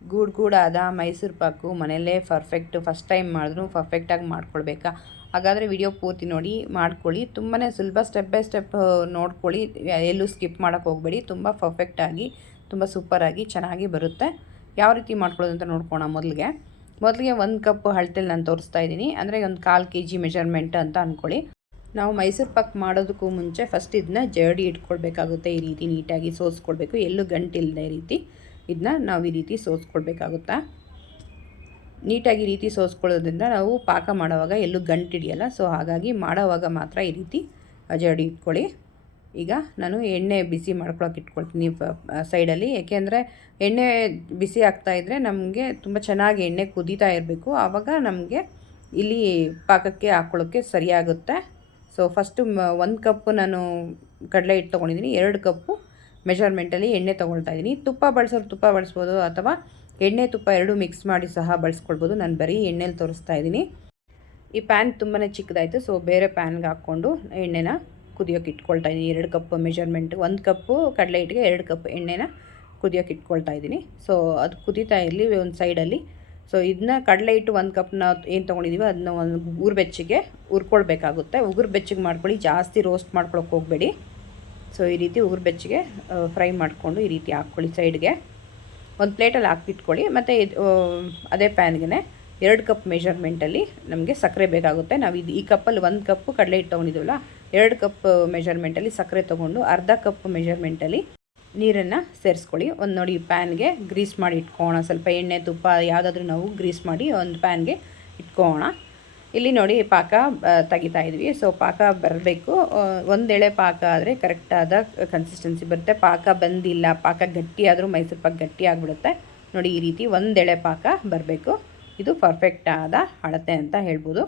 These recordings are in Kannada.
ಗೂಡ್ ಗೂಡಾದ ಮೈಸೂರು ಪಾಕು ಮನೆಯಲ್ಲೇ ಪರ್ಫೆಕ್ಟ್ ಫಸ್ಟ್ ಟೈಮ್ ಮಾಡಿದ್ರು ಪರ್ಫೆಕ್ಟಾಗಿ ಮಾಡ್ಕೊಳ್ಬೇಕಾ? ಹಾಗಾದರೆ ವಿಡಿಯೋ ಪೂರ್ತಿ ನೋಡಿ, ಮಾಡ್ಕೊಳ್ಳಿ. ತುಂಬಾ ಸುಲಭ ಸ್ಟೆಪ್ ಬೈ ಸ್ಟೆಪ್ ನೋಡ್ಕೊಳ್ಳಿ. ಎಲ್ಲೂ ಸ್ಕಿಪ್ ಮಾಡೋಕ್ಕೆ ಹೋಗಬೇಡಿ. ತುಂಬ ಪರ್ಫೆಕ್ಟಾಗಿ ತುಂಬ ಸೂಪರಾಗಿ ಚೆನ್ನಾಗಿ ಬರುತ್ತೆ. ಯಾವ ರೀತಿ ಮಾಡ್ಕೊಳ್ಳೋದು ಅಂತ ನೋಡ್ಕೋಣ ಮೊದಲಿಗೆ. ಮೊದಲಿಗೆ ಒಂದು ಕಪ್ ಅಳತೆಲಿ ನಾನು ತೋರಿಸ್ತಾ ಇದ್ದೀನಿ. ಅಂದರೆ ಒಂದು ಕಾಲು ಕೆ ಜಿ ಮೆಜರ್ಮೆಂಟ್ ಅಂತ ಅಂದ್ಕೊಳ್ಳಿ ನಾವು ಮೈಸೂರು ಪಾಕ್ ಮಾಡೋದಕ್ಕೂ ಮುಂಚೆ ಫಸ್ಟ್ ಇದನ್ನ ಜರಡಿ ಇಟ್ಕೊಳ್ಬೇಕಾಗುತ್ತೆ. ಈ ರೀತಿ ನೀಟಾಗಿ ಸೋಸ್ಕೊಳ್ಬೇಕು. ಎಲ್ಲೂ ಗಂಟಿಲ್ಲದೆ ರೀತಿ. ಇದನ್ನ ನಾವು ಈ ರೀತಿ ಸೋಸ್ಕೊಳ್ಬೇಕಾಗುತ್ತಾ? ನೀಟಾಗಿ ರೀತಿ ಸೋಸ್ಕೊಳ್ಳೋದ್ರಿಂದ ನಾವು ಪಾಕ ಮಾಡೋವಾಗ ಎಲ್ಲೂ ಗಂಟಿಡಿಯಲ್ಲ, ಸೊ ಹಾಗಾಗಿ ಮಾಡೋವಾಗ ಮಾತ್ರ ಈ ರೀತಿ ಜಡಿ ಇಟ್ಕೊಳ್ಳಿ. ಈಗ ನಾನು ಎಣ್ಣೆ ಬಿಸಿ ಮಾಡ್ಕೊಳಕ್ಕೆ ಇಟ್ಕೊಳ್ತೀನಿ ಸೈಡಲ್ಲಿ. ಏಕೆಂದರೆ ಎಣ್ಣೆ ಬಿಸಿ ಆಗ್ತಾಯಿದ್ರೆ ನಮಗೆ ತುಂಬ ಚೆನ್ನಾಗಿ ಎಣ್ಣೆ ಕುದೀತಾ ಇರಬೇಕು. ಆವಾಗ ನಮಗೆ ಇಲ್ಲಿ ಪಾಕಕ್ಕೆ ಹಾಕ್ಕೊಳ್ಳೋಕ್ಕೆ ಸರಿಯಾಗುತ್ತೆ. ಸೊ ಫಸ್ಟು ಒಂದು ಕಪ್ಪು ನಾನು ಕಡಲೆ ಹಿಟ್ಟು ತೊಗೊಂಡಿದ್ದೀನಿ. ಎರಡು ಕಪ್ಪು ಮೆಷರ್ಮೆಂಟಲ್ಲಿ ಎಣ್ಣೆ ತೊಗೊಳ್ತಾ ಇದ್ದೀನಿ. ತುಪ್ಪ ಬಳಸೋರು ತುಪ್ಪ ಬಳಸ್ಬೋದು ಅಥವಾ ಎಣ್ಣೆ ತುಪ್ಪ ಎರಡು ಮಿಕ್ಸ್ ಮಾಡಿ ಸಹ ಬಳಸ್ಕೊಳ್ಬೋದು. ನಾನು ಬರೀ ಎಣ್ಣೆಲಿ ತೋರಿಸ್ತಾ ಇದ್ದೀನಿ. ಈ ಪ್ಯಾನ್ ತುಂಬಾ ಚಿಕ್ಕದಾಯಿತು ಸೊ ಬೇರೆ ಪ್ಯಾನ್ಗೆ ಹಾಕ್ಕೊಂಡು ಎಣ್ಣೆನ ಕುದಿಯೋಕೆ ಇಟ್ಕೊಳ್ತಾ ಇದ್ದೀನಿ. ಎರಡು ಕಪ್ ಮೆಷರ್ಮೆಂಟ್, ಒಂದು ಕಪ್ಪು ಕಡಲೆ ಹಿಟ್ಟಿಗೆ, ಎರಡು ಕಪ್ ಎಣ್ಣೆನ ಕುದಿಯೋಕೆ ಇಟ್ಕೊಳ್ತಾ ಇದ್ದೀನಿ. ಸೊ ಅದು ಕುದೀತಾ ಇರಲಿ, ಒಂದು ಸೈಡಲ್ಲಿ ಸೊ ಇದನ್ನ ಕಡಲೆ ಹಿಟ್ಟು ಒಂದು ಕಪ್ನ ಏನು ತೊಗೊಂಡಿದ್ದೀವಿ ಅದನ್ನ ಒಂದು ಉಗುರು ಬೆಚ್ಚಿಗೆ ಹುರ್ಕೊಳ್ಬೇಕಾಗುತ್ತೆ. ಉಗುರು ಬೆಚ್ಚಿಗೆ ಮಾಡ್ಕೊಳ್ಳಿ, ಜಾಸ್ತಿ ರೋಸ್ಟ್ ಮಾಡ್ಕೊಳಕ್ಕೆ ಹೋಗಬೇಡಿ. ಸೊ ಈ ರೀತಿ ಉಗುರು ಬೆಚ್ಚಗೆ ಫ್ರೈ ಮಾಡಿಕೊಂಡು ಈ ರೀತಿ ಹಾಕ್ಕೊಳ್ಳಿ ಸೈಡ್ಗೆ. ಒಂದು ಪ್ಲೇಟಲ್ಲಿ ಹಾಕಿಟ್ಕೊಳ್ಳಿ ಮತ್ತು ಅದೇ ಪ್ಯಾನ್ಗೆ ಎರಡು ಕಪ್ ಮೆಷರ್ಮೆಂಟಲ್ಲಿ ನಮಗೆ ಸಕ್ಕರೆ ಬೇಕಾಗುತ್ತೆ. ನಾವು ಇದು ಈ ಕಪ್ಪಲ್ಲಿ ಒಂದು ಕಪ್ ಕಡಲೆ ಹಿಟ್ಟು ತೊಗೊಂಡಿದ್ದೀವಲ್ಲ ಎರಡು ಕಪ್ ಮೆಷರ್ಮೆಂಟಲ್ಲಿ ಸಕ್ಕರೆ ತೊಗೊಂಡು ಅರ್ಧ ಕಪ್ ಮೆಷರ್ಮೆಂಟಲ್ಲಿ ನೀರನ್ನು ಸೇರಿಸ್ಕೊಳ್ಳಿ. ಒಂದು ನೋಡಿ ಪ್ಯಾನ್ಗೆ ಗ್ರೀಸ್ ಮಾಡಿ ಇಟ್ಕೋಣ ಸ್ವಲ್ಪ ಎಣ್ಣೆ ತುಪ್ಪ ಯಾವುದಾದ್ರೂ ನಾವು ಗ್ರೀಸ್ ಮಾಡಿ ಒಂದು ಪ್ಯಾನ್ಗೆ ಇಟ್ಕೊಳ್ಳೋಣ ಇಲ್ಲಿ ನೋಡಿ ಪಾಕ ತೆಗಿತಾ ಇದ್ವಿ. ಸೊ ಪಾಕ ಬರಬೇಕು. ಒಂದೆಳೆ ಪಾಕ ಆದರೆ ಕರೆಕ್ಟಾದ ಕನ್ಸಿಸ್ಟೆನ್ಸಿ ಬರುತ್ತೆ. ಪಾಕ ಬಂದಿಲ್ಲ, ಪಾಕ ಗಟ್ಟಿ ಆದರೂ ಮೈಸೂರು ಪಾಕ ಗಟ್ಟಿ ಆಗಿಬಿಡುತ್ತೆ. ನೋಡಿ, ಈ ರೀತಿ ಒಂದೆಳೆ ಪಾಕ ಬರಬೇಕು. ಇದು ಪರ್ಫೆಕ್ಟ್ ಆದ ಅಳತೆ ಅಂತ ಹೇಳ್ಬೋದು.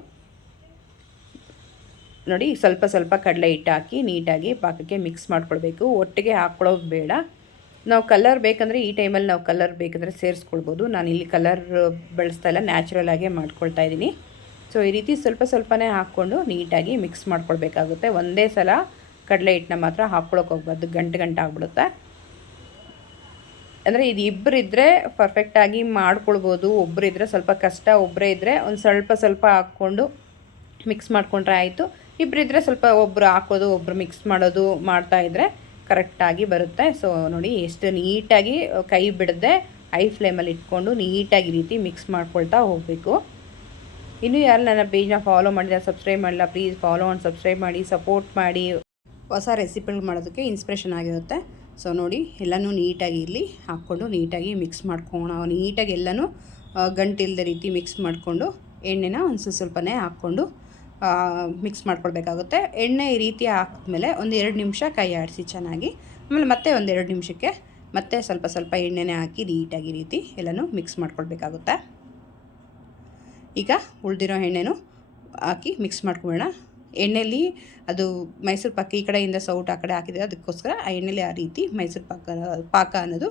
ನೋಡಿ, ಸ್ವಲ್ಪ ಸ್ವಲ್ಪ ಕಡಲೆ ಹಿಟ್ಟು ಹಾಕಿ ನೀಟಾಗಿ ಪಾಕಕ್ಕೆ ಮಿಕ್ಸ್ ಮಾಡ್ಕೊಳ್ಬೇಕು. ಒಟ್ಟಿಗೆ ಹಾಕ್ಕೊಳ್ಳೋದು ಬೇಡ. ನಾವು ಕಲರ್ ಬೇಕಂದರೆ ಈ ಟೈಮಲ್ಲಿ ನಾವು ಕಲರ್ ಬೇಕಂದರೆ ಸೇರಿಸ್ಕೊಳ್ಬೋದು. ನಾನು ಇಲ್ಲಿ ಕಲರ್ ಬಳಸ್ತಾ ಇಲ್ಲ. ನ್ಯಾಚುರಲ್ ಆಗೇ ಮಾಡ್ಕೊಳ್ತಾ ಇದ್ದೀನಿ. ಸೊ, ಈ ರೀತಿ ಸ್ವಲ್ಪ ಸ್ವಲ್ಪನೇ ಹಾಕ್ಕೊಂಡು ನೀಟಾಗಿ ಮಿಕ್ಸ್ ಮಾಡ್ಕೊಳ್ಬೇಕಾಗುತ್ತೆ. ಒಂದೇ ಸಲ ಕಡಲೆ ಹಿಟ್ಟನ್ನ ಮಾತ್ರ ಹಾಕ್ಕೊಳಕ್ಕೆ ಹೋಗ್ಬಾರ್ದು. ಗಂಟು ಗಂಟು ಆಗ್ಬಿಡುತ್ತೆ. ಅಂದರೆ ಇದು ಇಬ್ಬರು ಇದ್ದರೆ ಪರ್ಫೆಕ್ಟಾಗಿ ಮಾಡ್ಕೊಳ್ಬೋದು. ಒಬ್ಬರು ಇದ್ದರೆ ಸ್ವಲ್ಪ ಕಷ್ಟ ಒಬ್ಬರೇ ಇದ್ದರೆ ಒಂದು ಸ್ವಲ್ಪ ಸ್ವಲ್ಪ ಹಾಕ್ಕೊಂಡು ಮಿಕ್ಸ್ ಮಾಡಿಕೊಂಡ್ರೆ ಆಯಿತು. ಇಬ್ಬರಿದ್ದರೆ ಸ್ವಲ್ಪ ಒಬ್ಬರು ಹಾಕೋದು ಒಬ್ಬರು ಮಿಕ್ಸ್ ಮಾಡೋದು ಮಾಡ್ತಾ ಇದ್ದರೆ ಕರೆಕ್ಟಾಗಿ ಬರುತ್ತೆ. ಸೊ ನೋಡಿ ಎಷ್ಟು ನೀಟಾಗಿ ಕೈ ಬಿಡದೆ ಐ ಫ್ಲೇಮಲ್ಲಿ ಇಟ್ಕೊಂಡು ನೀಟಾಗಿ ರೀತಿ ಮಿಕ್ಸ್ ಮಾಡ್ಕೊಳ್ತಾ ಹೋಗಬೇಕು. ಇನ್ನೂ ಯಾರು ನನ್ನ ಪೇಜ್ನ ಫಾಲೋ ಮಾಡಿದ ಸಬ್ಸ್ಕ್ರೈಬ್ ಮಾಡಿಲ್ಲ ಪ್ಲೀಸ್ ಫಾಲೋ ಆ್ಯಂಡ್ ಸಬ್ಸ್ಕ್ರೈಬ್ ಮಾಡಿ ಸಪೋರ್ಟ್ ಮಾಡಿ. ಹೊಸ ರೆಸಿಪಿಗಳು ಮಾಡೋದಕ್ಕೆ ಇನ್ಸ್ಪಿರೇಷನ್ ಆಗಿರುತ್ತೆ. ಸೊ ನೋಡಿ, ಎಲ್ಲನೂ ನೀಟಾಗಿ ಇಲ್ಲಿ ಹಾಕ್ಕೊಂಡು ನೀಟಾಗಿ ಮಿಕ್ಸ್ ಮಾಡ್ಕೋಣ ನೀಟಾಗಿ ಎಲ್ಲನೂ ಗಂಟಿಲ್ಲದ ರೀತಿ ಮಿಕ್ಸ್ ಮಾಡಿಕೊಂಡು ಎಣ್ಣೆನ ಒಂದು ಸ್ವಲ್ಪ ಸ್ವಲ್ಪನೇ ಹಾಕ್ಕೊಂಡು ಮಿಕ್ಸ್ ಮಾಡ್ಕೊಳ್ಬೇಕಾಗುತ್ತೆ. ಎಣ್ಣೆ ಈ ರೀತಿ ಹಾಕಿದ್ಮೇಲೆ ಒಂದು ಎರಡು ನಿಮಿಷ ಕೈ ಆಡಿಸಿ ಚೆನ್ನಾಗಿ. ಆಮೇಲೆ ಮತ್ತೆ ಒಂದು ಎರಡು ನಿಮಿಷಕ್ಕೆ ಮತ್ತೆ ಸ್ವಲ್ಪ ಸ್ವಲ್ಪ ಎಣ್ಣೆನೇ ಹಾಕಿ ನೀಟಾಗಿ ರೀತಿ ಎಲ್ಲನೂ ಮಿಕ್ಸ್ ಮಾಡ್ಕೊಳ್ಬೇಕಾಗುತ್ತೆ. ಈಗ ಉಳಿದಿರೋ ಎಣ್ಣೆನೂ ಹಾಕಿ ಮಿಕ್ಸ್ ಮಾಡ್ಕೊಳ್ಳೋಣ ಎಣ್ಣೆಯಲ್ಲಿ ಅದು ಮೈಸೂರು ಪಾಕ ಈ ಕಡೆಯಿಂದ ಸೌಟ್ ಆ ಕಡೆ ಹಾಕಿದ್ರೆ ಅದಕ್ಕೋಸ್ಕರ ಆ ಎಣ್ಣೆಲಿ ಆ ರೀತಿ ಮೈಸೂರು ಪಾಕ ಪಾಕ ಅನ್ನೋದು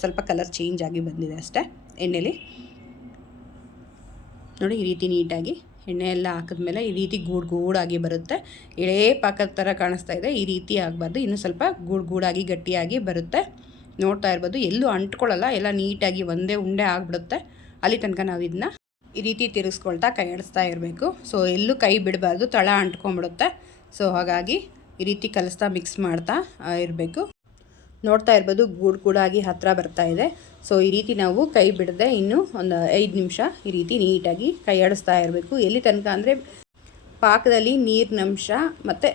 ಸ್ವಲ್ಪ ಕಲರ್ ಚೇಂಜ್ ಆಗಿ ಬಂದಿದೆ ಅಷ್ಟೇ ಎಣ್ಣೆಲಿ. ನೋಡಿ ಈ ರೀತಿ ನೀಟಾಗಿ ಎಣ್ಣೆ ಎಲ್ಲ ಹಾಕಿದ್ಮೇಲೆ ಈ ರೀತಿ ಗೂಡು ಗೂಡಾಗಿ ಬರುತ್ತೆ. ಎಳೆ ಪಾಕದ ಥರ ಕಾಣಿಸ್ತಾ ಇದೆ. ಈ ರೀತಿ ಆಗಬಾರ್ದು. ಇನ್ನೂ ಸ್ವಲ್ಪ ಗೂಡು ಗೂಡಾಗಿ ಗಟ್ಟಿಯಾಗಿ ಬರುತ್ತೆ. ನೋಡ್ತಾ ಇರ್ಬೋದು. ಎಲ್ಲೂ ಅಂಟ್ಕೊಳ್ಳಲ್ಲ. ಎಲ್ಲ ನೀಟಾಗಿ ಒಂದೇ ಉಂಡೆ ಆಗಿಬಿಡುತ್ತೆ. ಅಲ್ಲಿ ತನಕ ನಾವು ಇದನ್ನ ಈ ರೀತಿ ತಿರುಗಿಸ್ಕೊಳ್ತಾ ಕೈ ಆಡಿಸ್ತಾ ಇರಬೇಕು. ಸೊ ಎಲ್ಲೂ ಕೈ ಬಿಡಬಾರ್ದು, ತಳ ಅಂಟ್ಕೊಂಬಿಡುತ್ತೆ ಸೊ ಹಾಗಾಗಿ ಈ ರೀತಿ ಕಲಿಸ್ತಾ ಮಿಕ್ಸ್ ಮಾಡ್ತಾ ಇರಬೇಕು. ನೋಡ್ತಾ ಇರ್ಬೋದು, ಗೂಡು ಗೂಡಾಗಿ ಹತ್ತಿರ ಬರ್ತಾ ಇದೆ. ಸೊ ಈ ರೀತಿ ನಾವು ಕೈ ಬಿಡದೆ ಇನ್ನೂ ಒಂದು ಐದು ನಿಮಿಷ ಈ ರೀತಿ ನೀಟಾಗಿ ಕೈ ಆಡಿಸ್ತಾ ಇರಬೇಕು. ಎಲ್ಲಿ ತನಕ ಅಂದರೆ ಪಾಕದಲ್ಲಿ ನೀರಿನ ಅಂಶ ಮತ್ತು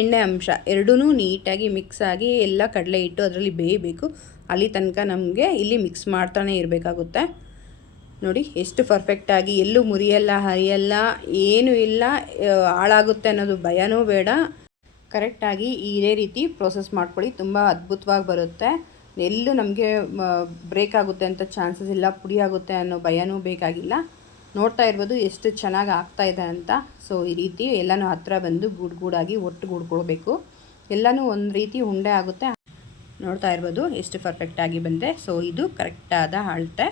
ಎಣ್ಣೆ ಅಂಶ ಎರಡೂ ನೀಟಾಗಿ ಮಿಕ್ಸ್ ಆಗಿ ಎಲ್ಲ ಕಡಲೆ ಇಟ್ಟು ಅದರಲ್ಲಿ ಬೇಯಬೇಕು. ಅಲ್ಲಿ ತನಕ ನಮಗೆ ಇಲ್ಲಿ ಮಿಕ್ಸ್ ಮಾಡ್ತಾನೆ ಇರಬೇಕಾಗುತ್ತೆ. ನೋಡಿ, ಎಷ್ಟು ಪರ್ಫೆಕ್ಟಾಗಿ ಎಲ್ಲೂ ಮುರಿಯಲ್ಲ, ಹರಿಯಲ್ಲ, ಏನೂ ಇಲ್ಲ ಹಾಳಾಗುತ್ತೆ ಅನ್ನೋದು ಭಯನೂ ಬೇಡ. ಕರೆಕ್ಟಾಗಿ ಇದೇ ರೀತಿ ಪ್ರೋಸೆಸ್ ಮಾಡ್ಕೊಳ್ಳಿ, ತುಂಬ ಅದ್ಭುತವಾಗಿ ಬರುತ್ತೆ. ಎಲ್ಲೂ ನಮಗೆ ಬ್ರೇಕ್ ಆಗುತ್ತೆ ಅಂತ ಚಾನ್ಸಸ್ ಇಲ್ಲ, ಪುಡಿ ಆಗುತ್ತೆ ಅನ್ನೋ ಭಯನೂ ಬೇಕಾಗಿಲ್ಲ. ನೋಡ್ತಾ ಇರ್ಬೋದು ಎಷ್ಟು ಚೆನ್ನಾಗಿ ಆಗ್ತಾ ಇದೆ ಅಂತ. ಸೊ ಈ ರೀತಿ ಎಲ್ಲನೂ ಹತ್ತಿರ ಬಂದು ಗೂಡ್ಗೂಡಾಗಿ ಒಟ್ಟು ಗೂಡ್ಕೊಳ್ಬೇಕು. ಎಲ್ಲನೂ ಒಂದು ರೀತಿ ಉಂಡೆ ಆಗುತ್ತೆ. ನೋಡ್ತಾ ಇರ್ಬೋದು ಎಷ್ಟು ಪರ್ಫೆಕ್ಟಾಗಿ ಬಂದೆ. ಸೊ ಇದು ಕರೆಕ್ಟಾದ ಅಳತೆ.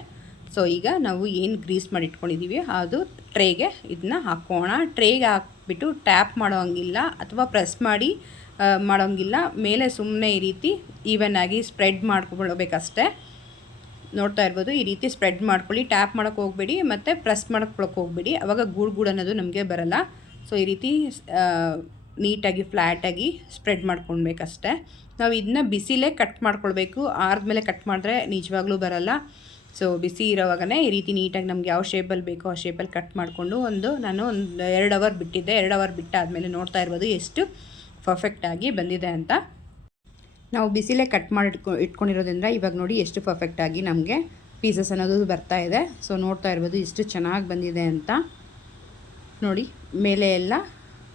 ಸೊ ಈಗ ನಾವು ಏನು ಗ್ರೀಸ್ ಮಾಡಿ ಇಟ್ಕೊಂಡಿದ್ದೀವಿ ಅದು ಟ್ರೇಗೆ ಇದನ್ನ ಹಾಕೋಣ ಟ್ರೇಗೆ ಹಾಕ್ಬಿಟ್ಟು ಟ್ಯಾಪ್ ಮಾಡೋಂಗಿಲ್ಲ ಅಥವಾ ಪ್ರೆಸ್ ಮಾಡಿ ಮಾಡೋಂಗಿಲ್ಲ. ಮೇಲೆ ಸುಮ್ಮನೆ ಈ ರೀತಿ ಈವನ್ ಆಗಿ ಸ್ಪ್ರೆಡ್ ಮಾಡ್ಕೊಳ್ಬೇಕಷ್ಟೇ. ನೋಡ್ತಾ ಇರ್ಬೋದು, ಈ ರೀತಿ ಸ್ಪ್ರೆಡ್ ಮಾಡ್ಕೊಳ್ಳಿ. ಟ್ಯಾಪ್ ಮಾಡೋಕ್ಕೆ ಹೋಗಬೇಡಿ, ಮತ್ತು ಪ್ರೆಸ್ ಮಾಡ್ಕೊಳಕ್ಕೆ ಹೋಗಬೇಡಿ. ಅವಾಗ ಗೂಡು ಗೂಡು ಅನ್ನೋದು ನಮಗೆ ಬರಲ್ಲ. ಸೊ ಈ ರೀತಿ ನೀಟಾಗಿ ಫ್ಲ್ಯಾಟಾಗಿ ಸ್ಪ್ರೆಡ್ ಮಾಡ್ಕೊಳ್ಬೇಕಷ್ಟೆ. ನಾವು ಇದನ್ನ ಬಿಸಿಲೇ ಕಟ್ ಮಾಡ್ಕೊಳ್ಬೇಕು. ಆರ್ದ್ಮೇಲೆ ಕಟ್ ಮಾಡಿದ್ರೆ ನಿಜವಾಗ್ಲೂ ಬರಲ್ಲ. ಸೊ ಬಿಸಿ ಇರೋವಾಗನೇ ಈ ರೀತಿ ನೀಟಾಗಿ ನಮ್ಗೆ ಯಾವ ಶೇಪಲ್ಲಿ ಬೇಕೋ ಆ ಶೇಪಲ್ಲಿ ಕಟ್ ಮಾಡಿಕೊಂಡು ಒಂದು ನಾನು ಒಂದು ಎರಡು ಅವರ್ ಬಿಟ್ಟಿದ್ದೆ. ಎರಡು ಅವರ್ ಬಿಟ್ಟಾದಮೇಲೆ ನೋಡ್ತಾ ಇರ್ಬೋದು ಎಷ್ಟು ಪರ್ಫೆಕ್ಟಾಗಿ ಬಂದಿದೆ ಅಂತ. ನಾವು ಬಿಸಿಲೇ ಕಟ್ ಮಾಡಿ ಇಟ್ಕೊ ಇಟ್ಕೊಂಡಿರೋದ್ರಿಂದ ಇವಾಗ ನೋಡಿ ಎಷ್ಟು ಪರ್ಫೆಕ್ಟಾಗಿ ನಮಗೆ ಪೀಸಸ್ ಅನ್ನೋದು ಬರ್ತಾ ಇದೆ. ಸೊ ನೋಡ್ತಾ ಇರ್ಬೋದು ಎಷ್ಟು ಚೆನ್ನಾಗಿ ಬಂದಿದೆ ಅಂತ. ನೋಡಿ, ಮೇಲೆ ಎಲ್ಲ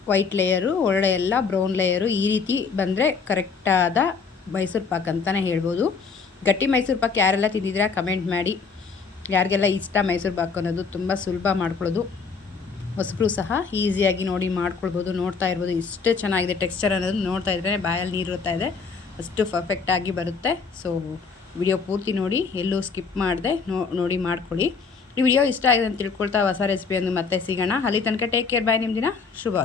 ವೈಟ್ ಲೇಯರು ಒಳ್ಳೆ ಎಲ್ಲ ಬ್ರೌನ್ ಲೇಯರು ಈ ರೀತಿ ಬಂದರೆ ಕರೆಕ್ಟಾದ ಮೈಸೂರು ಪಾಕ್ ಅಂತಲೇ ಹೇಳ್ಬೋದು. ಗಟ್ಟಿ ಮೈಸೂರು ಪಾಕ್ ಯಾರೆಲ್ಲ ತಿಂದಿದ್ದೀರಾ? ಕಮೆಂಟ್ ಮಾಡಿ. ಯಾರಿಗೆಲ್ಲ ಇಷ್ಟ ಮೈಸೂರು ಪಾಕ್ ಅನ್ನೋದು ತುಂಬ ಸುಲಭ ಮಾಡ್ಕೊಳ್ಳೋದು. ಹೊಸಬ್ರು ಸಹ ಈಸಿಯಾಗಿ ನೋಡಿ ಮಾಡ್ಕೊಳ್ಬೋದು, ನೋಡ್ತಾ ಇರ್ಬೋದು. ಇಷ್ಟು ಚೆನ್ನಾಗಿದೆ ಟೆಕ್ಸ್ಚರ್ ಅನ್ನೋದು ನೋಡ್ತಾ ಇದ್ರೆ ಬಾಯಲ್ಲಿ ನೀರು ಇರ್ತಾ ಇದೆ. ಅಷ್ಟು ಪರ್ಫೆಕ್ಟಾಗಿ ಬರುತ್ತೆ. ಸೊ ವಿಡಿಯೋ ಪೂರ್ತಿ ನೋಡಿ. ಎಲ್ಲೂ ಸ್ಕಿಪ್ ಮಾಡಿದೆ. ನೋಡಿ ಮಾಡ್ಕೊಳ್ಳಿ. ಈ ವಿಡಿಯೋ ಇಷ್ಟ ಆಗಿದೆ ಅಂತ ತಿಳ್ಕೊಳ್ತಾ ಹೊಸ ರೆಸಿಪಿಯನ್ನು ಮತ್ತೆ ಸಿಗೋಣ. ಅಲ್ಲಿ ತನಕ ಟೇಕ್ ಕೇರ್ ಬಾಯ್ ನಿಮ್ಮ ದಿನ ಶುಭ